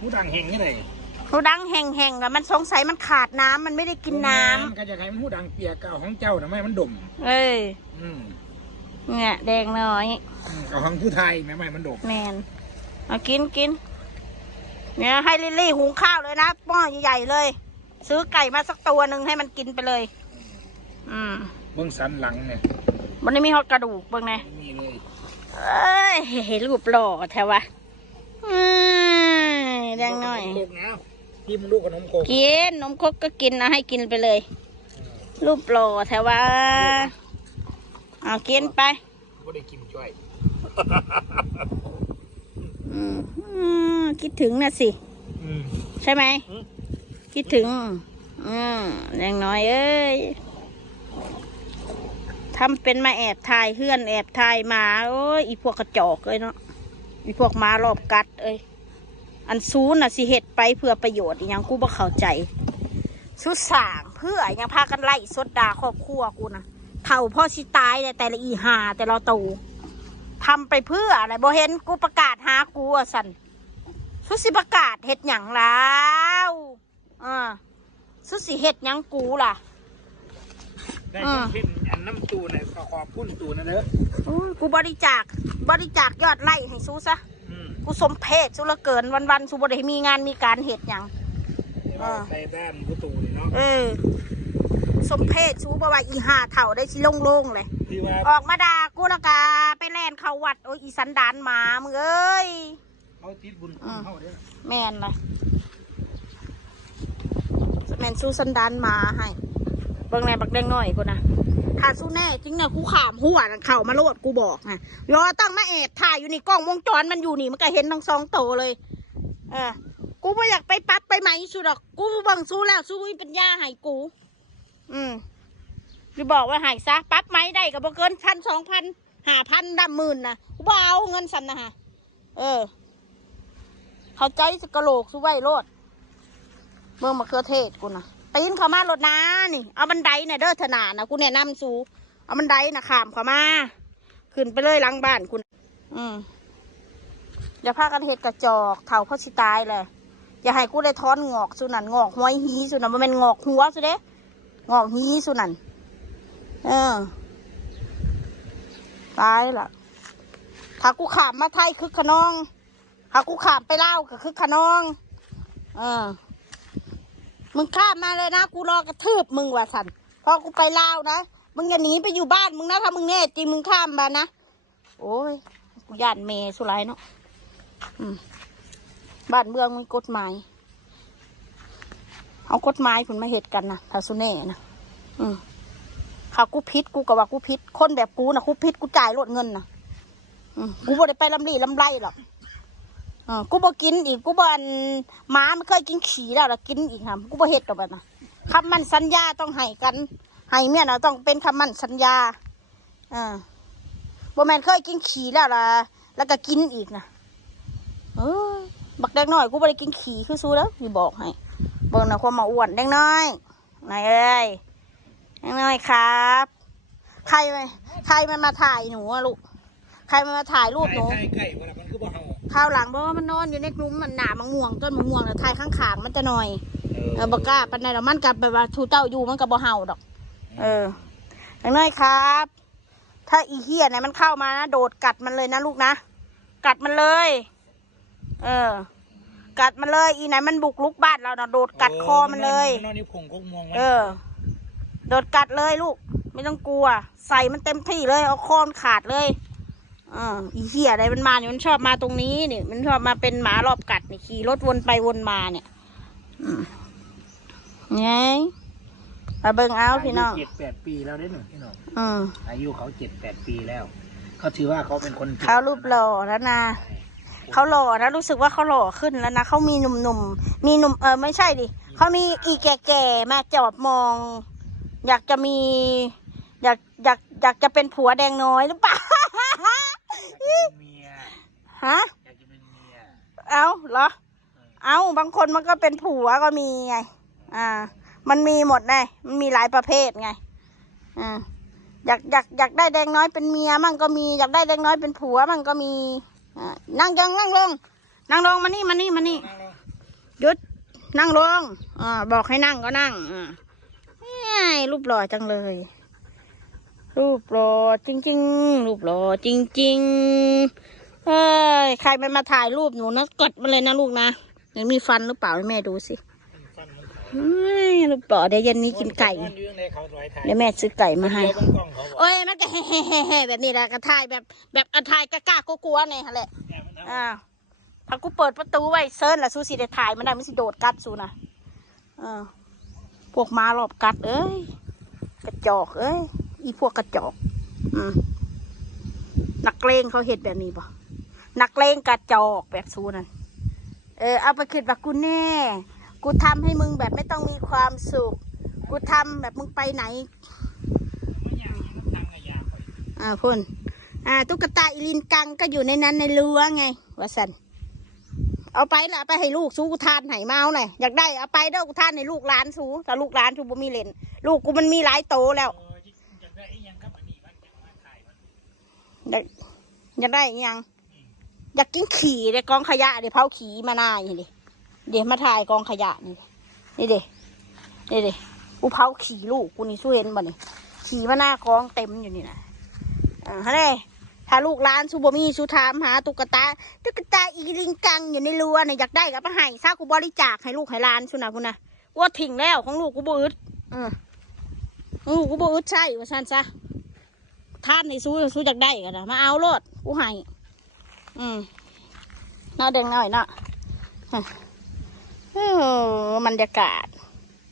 ผู้ดังแห่งนี่เลยหูดังแห้งๆแล้วมันสงสัยมันขาดน้ำมันไม่ได้กินน้ำ ก็จะให้มันผู้ดังเปียกเก่าของเจ้าทำไมมันดม เอ้ยอืมเนี่ยแดงน้อย อืมเอาของผู้ไทยแม่ไม่มันดมแมนเอากินกิน เนี่ยให้ลิลลี่หุงข้าวเลยนะหม้อใหญ่ๆเลย ซื้อไก่มาสักตัวหนึ่งให้มันกินไปเลย อืมเบื้องสันหลังเนี่ยมันไม่มีฮอดกระดูกเบิ่งไงไม่มีเลย เอ้ยเห็นรูปหล่อแถวะอืม แดงน้อยขมโคกนะที่มึงลูกขนมโคกกินนมครกก็กินนะให้กินไปเลย รูปหล่อแถวะเอากินไปไม่ได้กินช่วยอืมอืมคิดถึงนะสิ อืม ใช่ไหม อืม คิดถึง อืมแรงน้อยเอ้ยทำเป็นมาแอบถ่ายเพื่อนแอบถ่ายหมาโอ้ยอีพวกกระจอกเอ้ยเนาะอีพวกหมารอบกัดเอ้ย อันซูนน่ะสิเหตุไปเพื่อประโยชน์อหยังกูบ่เข้าใจชุดสร้างเพื่ออหยังพากันไล่สดดาครอบครัวกูนะเท่าพ่อสิตายแต่แต่ละอีหาแต่ละตูทำไปเพื่ออะไรบ่เห็นกูประกาศหากูอะสันชุดสิประกาศเห็ดหยังแล้วอ่าชุดสิเห็ดหยังกูล่ะได้อ่าคนเห็นอันน้ำตูเนี่ยขอบพุ่นตูนะเด้ออุ้ยกูบริจาคบริจาคยอดไล่ให้ซูซะอืม กูสมเพศสุเหละเกินวันวันๆซูบริมีงานมีการเหตุหยังอ่าในด้านผู้ตูนี่เนาะเออ สมเพศซูบว่าอีห่าเถ่าได้ชิโล่งๆเลย ที่ว่าออกมาด่ากูและกาไปแล่นเข้าวัดโอ้ยอีสันดานหมามึงเอ้ย เขาติดบุญอ่าเข้าเด้อแม่นเลยแม่นสู้สันดานหมาให้ เบิ่งแน่บักแดงน้อยกูนะ ถ้าสู้แน่จริงเนี่ยกูขามหัวน่ะเข่ามาโลดกูบอกนะรอตั้งมาแอบถ่ายอยู่นี่กล้องวงจรมันอยู่นี่มันก็เห็นทั้งสองโตวเลย เออ กูไม่อยากไปปั๊บไปไหมสุดหรอก กูบังสู้แล้วสู้มีปัญญาให้กู อืมจะบอกว่าหายซะปั๊บไหมได้กับบ่เกินพันสองพันห้าพันดำหมื่นนะกูบ่เอาเงินสันนะฮะเออ เขาใจสกะโหลกสู้ไว้โลดเมืองมะเขือเทศกูนะ ปีนเข้ามารถนะนี่ เอาบันไดเนี่ยเด้อถนานะกูแนะนำสูเอาบันไดนะขามเข้ามา ขึ้นไปเลยหลังบ้านคุณ อืมอย่าพากันเห็ดกระจอกเถาเขาสิตายเลยอย่าให้กูได้ท้อนงอกสุนันงอกห้อยหีสุนันมันเป็นงอกหัวสุเด้งอกหีสุนันเออตายละถ้ากูขามมาไทยคึกขนองหากูขามไปเล่าก็คือขนอง เออ มึงข้ามมาเลยนะ กูรอกระทืบมึงว่ะสัน พอกูไปลาวนะ มึงอย่าหนีไปอยู่บ้านมึงนะ ถ้ามึงแน่จริงมึงข้ามมานะ โอ้ย กูย่านเมสุไรเนาะบ้านเมืองมีกฎหมาย เอากฎหมายผลมาเหตุกันนะถ้าสุแน่นะ อืมเขากูพิษกูก็ว่ากูพิษคนแบบกูนะกูพิษกูจ่ายรถเงินนะอืมกูบ่ได้ไปลำรีลำไรหรอก อ่ากูบ่กินอีกกูบ่อันหมาไม่เคยกินขี้แล้วล่ะกินอีกค่ะกูบ่เฮ็ดดอกแบบนะคำมั่นสัญญาต้องให้กันให้เมียน่ะต้องเป็นคำมั่นสัญญาอ่าบ่แม่นเคยกินขี้แล้วล่ะแล้วก็กินอีกนะเออบักแดงน้อยกูบ่ได้กินขี้คือสู้แล้วนี่บอกให้เบิ่งนะความมาอ้วนแดงน้อยนายเอ้ยแดงน้อยครับ ใครมใครมันมาถ่ายหนูอะลูกใครมันมาถ่ายรูปหนู ไก่ไก่มันคือบ่เห่า ข้าวหลังเพราะว่ามันนอนอยู่ในกลุ่มมันหนามังม่วงต้นมังม่วงแล้วทายข้างขางๆมันจะหน่อยเออบอกล้าปันใดเรามันกับแบบว่าทูเต้าอยู่มันกับบ่เห่าดอก เอออย่างน้อยครับ ถ้าอีเหี้ยไหนมันเข้ามานะโดดกัดมันเลยนะลูกนะกัดมันเลย เออ กัดมันเลย อีไหนมันบุกลุกบ้านเรานะโดดกัดคอมันเลยนอนนิ้วผงกงมองมันเออ โดดกัดเลยลูก ไม่ต้องกลัว ใส่มันเต็มที่เลย เอาคอนขาดเลย อ่าอีเหี้ยอะไรมันมาเนี่ยมันชอบมาตรงนี้เนี่ยมันชอบมาเป็นหมารอบกัดเนี่ยขี่รถวนไปวนมาเนี่ยอืมไงมาเบิ่งเอาพี่น้องายุเจ็ดแปดปีแล้วได้หนึ่งพี่น้องอืมอายุเขาเจ็ดแปดปีแล้ว เขาถือว่าเขาเป็นคนเขารูปหล่อแล้วนะเขาหล่อนะรู้สึกว่าเขาหล่อขึ้นแล้วนะเขามีหนุ่มๆมีหนุ่มเออไม่ใช่ดิเขามีอีแก่ๆมาจอบมอง อยากจะมี อยากอยากอยากจะเป็นผัวแดงน้อยหรือเปล่าอยากจะ เป็นเมียฮะ อยากจะเป็นเมียเอาเหรอ เอาบางคนมันก็เป็นผัวก็มีไง อ่า มันมีหมดไงมันมีหลายประเภทไง อ่า อยากอยากอยากได้แดงน้อยเป็นเมียมั่งก็มี อยากได้แดงน้อยเป็นผัวมั่งก็มี อ่า นั่งยังนั่งลง นั่งลงมานี่มานี่มานี่นั่งลงหยุด นั่งลง อ่า บอกให้นั่งก็นั่ง อ่านี่รูปหล่อจังเลย รูปหล่อจริงๆ รูปหล่อจริงๆเอ้ยใครไปมาถ่ายรูปหนูนะกดมาเลยนะลูกนะเดี๋ยวมีฟันหรือเปล่าให้แม่ดูสิฟันมันเฮ้ยรูปหล่อเดี๋ยวเย็นนี้กินไก่ เดี๋ยวแม่ซื้อไก่มาให้เดี๋ยวเบิ่งกล้องเขาบอกโอ้ยมันก็แฮ่ๆแบบนี้แหละก็ถ่ายแบบแบบอะถ่ายกล้ากลัวๆเนี่ยแหละอ้าวถ้ากูเปิดประตูไว้เซิร์นละสู้สิได้ถ่ายมันได้มันสิโดดกัดสู้นะเออพวกมารอบกัดเอ้ยกระจอกเอ้ย อีพวกกระจอกอืมนักเลงเขาเห็ดแบบนี้ปะนักเลงกระจอกแบบสู้นั่นเออเอาไปคิดว่ากูแน่ กูทำให้มึงแบบไม่ต้องมีความสุข กูทำแบบมึงไปไหนอ่าพุ่นอ่าตุ๊กตาอีลินกังก็อยู่ในนั้นในรั้วไงว่าสันเอาไปละไปให้ลูกสู้กูทานไหเมาหน่อยอยากได้เอาไปเด้อกูทานให้ลูกหลานสู้ถ้าลูกหลานสู้บ่มีเล่นลูกกูมันมีหลายโตแล้ว อยากอยากได้อีหยัง อยากกินขี่ในกองขยะเดี๋ยวเผาขี่มาหน้าอย่างนี้เดี๋ยวมาถ่ายกองขยะนี่นี่เดี๋ยนี่เดี๋ยกูเผาขี่ลูกกูนี่สู้เห็นบ่นี่ขี่มาหน้ากองเต็มอยู่นี่นะอ่าฮะเลยถ้าลูกร้านซูบมีซูถามหาตุ๊กตาตุ๊กตาอีลิงกังอยู่ในรั้วเนี่ยอยากได้กับมาให้ซากูบริจาคให้ลูกให้ร้านสุนะคุณนะว่าทิ้งแล้วของลูกกูบอึดอืมขอลูกกูบอึดใช่ว่าซั่นซะ ท่านในซูซูอยากได้กันนะมาเอาโลดกูให้อืมน่าแดงหน่อยเนาะฮะเออบรรยากาศ